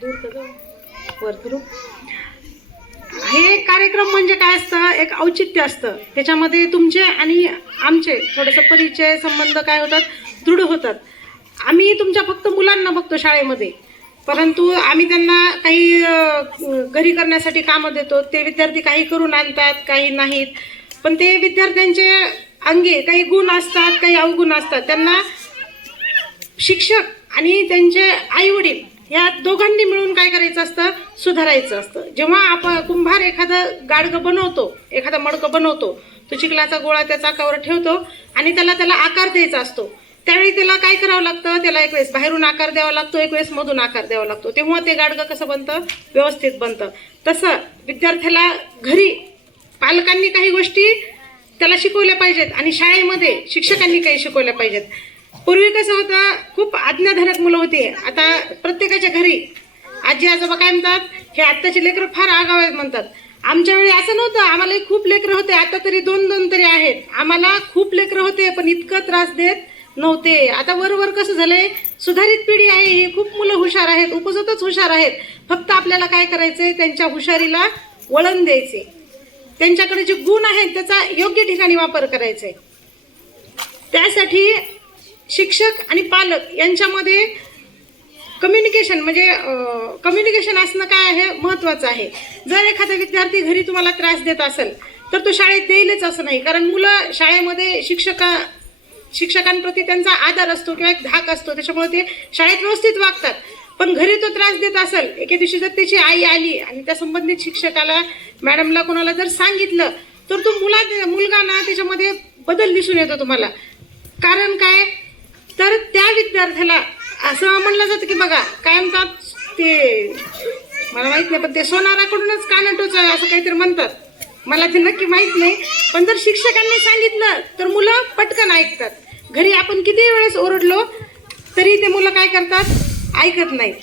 दूर हे कार्यक्रम म्हणजे काय असतं? एक औचित्य असतं. त्याच्यामध्ये तुमचे आणि आमचे थोडंसं परिचय संबंध काय होतात? दृढ होतात. आम्ही तुमच्या फक्त मुलांना बघतो शाळेमध्ये. परंतु आम्ही त्यांना काही घरी करण्यासाठी कामं देतो. ते विद्यार्थी काही करून आणतात काही नाहीत. पण ते विद्यार्थ्यांचे अंगी काही गुण असतात काही अवगुण असतात. त्यांना शिक्षक आणि त्यांचे आईवडील या दोघांनी मिळून काय करायचं असतं? सुधारायचं असतं. जेव्हा आपण कुंभार एखादं गाडगं बनवतो एखादा मडकं बनवतो तो चिखलाचा गोळा त्या चाकावर ठेवतो आणि त्याला त्याला आकार द्यायचा असतो. त्यावेळी त्याला काय करावं लागतं? त्याला एक वेळेस बाहेरून आकार द्यावा लागतो एक वेळेस मधून आकार द्यावा लागतो. तेव्हा ते गाडगं कसं बनतं? व्यवस्थित बनतं. तसं विद्यार्थ्याला घरी पालकांनी काही गोष्टी त्याला शिकवल्या पाहिजेत आणि शाळेमध्ये शिक्षकांनी काही शिकवल्या पाहिजेत. पूर्वी कसं होतं? खूप आज्ञाधारक मुलं होती. आता प्रत्येकाच्या घरी आजी आजोबा काय म्हणतात? हे आत्ताचे लेकरं फार आगाव आहेत म्हणतात. आमच्या वेळी असं नव्हतं. आम्हाला खूप लेकरं होते. आता तरी दोन दोन तरी आहेत. आम्हाला खूप लेकरं होते पण इतकं त्रास देत नव्हते. आता वरवर कसं झालंय? सुधारित पिढी आहे ही. खूप मुलं हुशार आहेत. उपजतच हुशार आहेत. फक्त आपल्याला काय करायचंय? त्यांच्या हुशारीला वळण द्यायचे त्यांच्याकडे जे गुण आहेत त्याचा योग्य ठिकाणी वापर करायचा आहे त्यासाठी शिक्षक आणि पालक यांच्यामध्ये कम्युनिकेशन म्हणजे कम्युनिकेशन असणं काय आहे? महत्त्वाचं आहे. जर एखादा विद्यार्थी घरी तुम्हाला त्रास देत असेल तर तो शाळेत देईलच असं नाही. कारण मुलं शाळेमध्ये शिक्षका शिक्षकांप्रती त्यांचा आदर असतो किंवा एक धाक असतो. त्याच्यामुळे ते शाळेत व्यवस्थित वागतात. पण घरी तो त्रास देत असेल एके दिवशी जर त्याची आई आली आणि त्या संबंधित शिक्षकाला मॅडमला कोणाला जर सांगितलं तर तो मुला मुलगा ना त्याच्यामध्ये बदल दिसून येतो तुम्हाला. कारण काय? तर त्या विद्यार्थ्याला असं म्हणलं जातं की बघा काय म्हणतात ते मला माहीत नाही पण ते सोनाराकडूनच कानटोच असं काहीतरी म्हणतात. मला ते नक्की माहीत नाही पण जर शिक्षकांनी सांगितलं तर मुलं पटकन ऐकतात. घरी आपण किती वेळेस ओरडलो तरी ते मुलं काय करतात? ऐकत नाहीत.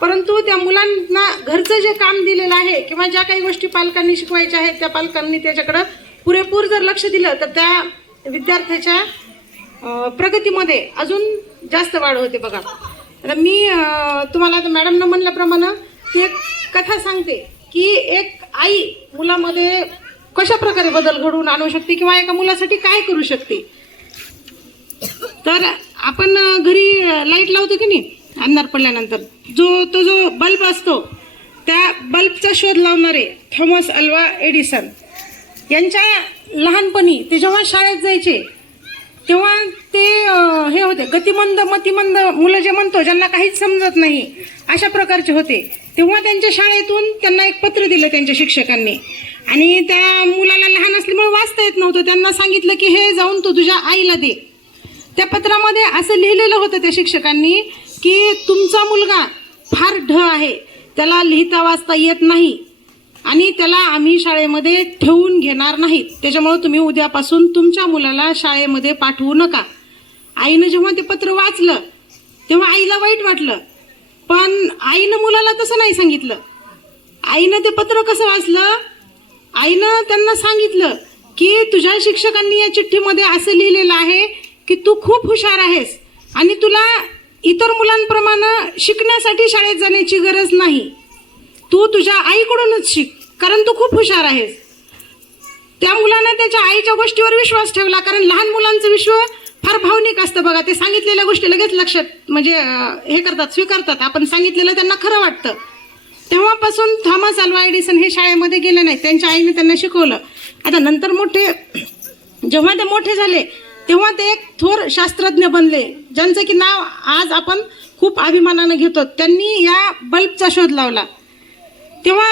परंतु त्या मुलांना घरचं जे काम दिलेलं आहे किंवा ज्या काही गोष्टी पालकांनी शिकवायच्या आहेत त्या पालकांनी त्याच्याकडं पुरेपूर जर लक्ष दिलं तर त्या विद्यार्थ्याच्या प्रगतीमध्ये अजून जास्त वाढ होते बघा. तर मी तुम्हाला आता मॅडमनं म्हणल्याप्रमाणे ती एक कथा सांगते की एक आई मुलामध्ये कशा प्रकारे बदल घडवून आणू शकते किंवा एका मुलासाठी काय करू शकते? तर आपण घरी लाइट लावतो की नाही? अंधार पडल्यानंतर. जो तो जो बल्ब असतो त्या बल्बचा शोध लावणारे थॉमस अल्वा एडिसन यांच्या लहानपणी ते जेव्हा शाळेत जायचे तेव्हा ते हे होते गतिमंद मतिमंद मुलं जे म्हणतो ज्यांना काहीच समजत नाही अशा प्रकारचे होते. तेव्हा त्यांच्या शाळेतून त्यांना एक पत्र दिलं त्यांच्या शिक्षकांनी. आणि त्या मुलाला लहान असल्यामुळे वाचता येत नव्हतं. त्यांना सांगितलं की हे जाऊन तू तुझ्या आईला दे. त्या पत्रामध्ये असं लिहिलेलं होतं त्या शिक्षकांनी की तुमचा मुलगा फार ढ आहे. त्याला लिहिता वाचता येत नाही. आणि त्याला आम्ही शाळेमध्ये ठेवून घेणार नाहीत त्याच्यामुळे तुम्ही उद्यापासून तुमच्या मुलाला शाळेमध्ये पाठवू नका. आईनं जेव्हा ते पत्र वाचलं तेव्हा आईला वाईट वाटलं. पण आईनं मुलाला तसं नाही सांगितलं. आईनं ते पत्र कसं वाचलं? आईनं त्यांना सांगितलं की तुझ्या शिक्षकांनी या चिठ्ठीमध्ये असं लिहिलेलं आहे की तू खूप हुशार आहेस आणि तुला इतर मुलांप्रमाणे शिकण्यासाठी शाळेत जाण्याची गरज नाही. तू तुझ्या आईकडूनच शिक. कारण तू खूप हुशार आहेस. त्या मुलानं त्याच्या आईच्या गोष्टीवर विश्वास ठेवला कारण लहान मुलांचं विश्व फार भावनिक असतं बघा. ते सांगितलेल्या गोष्टी लगेच लक्षात म्हणजे हे करतात स्वीकारतात. आपण सांगितलेलं त्यांना खरं वाटतं. तेव्हापासून थॉमस अल्वा एडिसन हे शाळेमध्ये गेले नाही त्यांच्या आईने त्यांना शिकवलं. आता नंतर मोठे जेव्हा ते मोठे झाले तेव्हा ते एक थोर शास्त्रज्ञ बनले ज्यांचं की नाव आज आपण खूप अभिमानानं घेतो. त्यांनी या बल्बचा शोध लावला. तेव्हा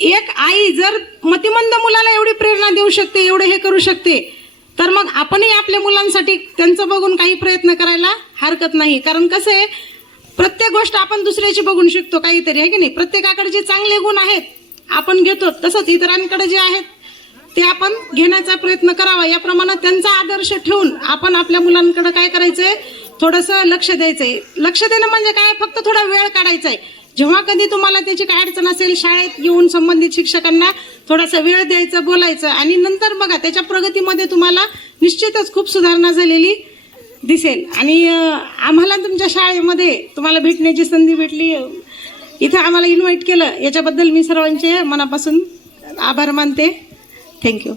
एक आई जर मतिमंद मुलाला एवढी प्रेरणा देऊ शकते एवढे हे करू शकते तर मग आपणही आपल्या मुलांसाठी त्यांचं बघून काही प्रयत्न करायला हरकत नाही. कारण कसं आहे प्रत्येक गोष्ट आपण दुसऱ्याची बघून शिकतो काहीतरी आहे की नाही? प्रत्येकाकडे जे चांगले गुण आहेत आपण घेतो तसंच इतरांकडे जे आहेत ते आपण घेण्याचा प्रयत्न करावा. याप्रमाणे त्यांचा आदर्श ठेवून आपण आपल्या मुलांकडे काय करायचंय? थोडंसं लक्ष द्यायचंय. लक्ष देणं म्हणजे काय? फक्त थोडा वेळ काढायचा आहे जेव्हा कधी तुम्हाला त्याची काय अडचण असेल शाळेत येऊन संबंधित शिक्षकांना थोडासा वेळ द्यायचं बोलायचं आणि नंतर बघा त्याच्या प्रगतीमध्ये तुम्हाला निश्चितच खूप सुधारणा झालेली दिसेल. आणि आम्हाला तुमच्या शाळेमध्ये तुम्हाला भेटण्याची संधी भेटली. इथं आम्हाला इन्व्हाइट केलं. याच्याबद्दल मी सर्वांचे मनापासून आभार मानते. थँक्यू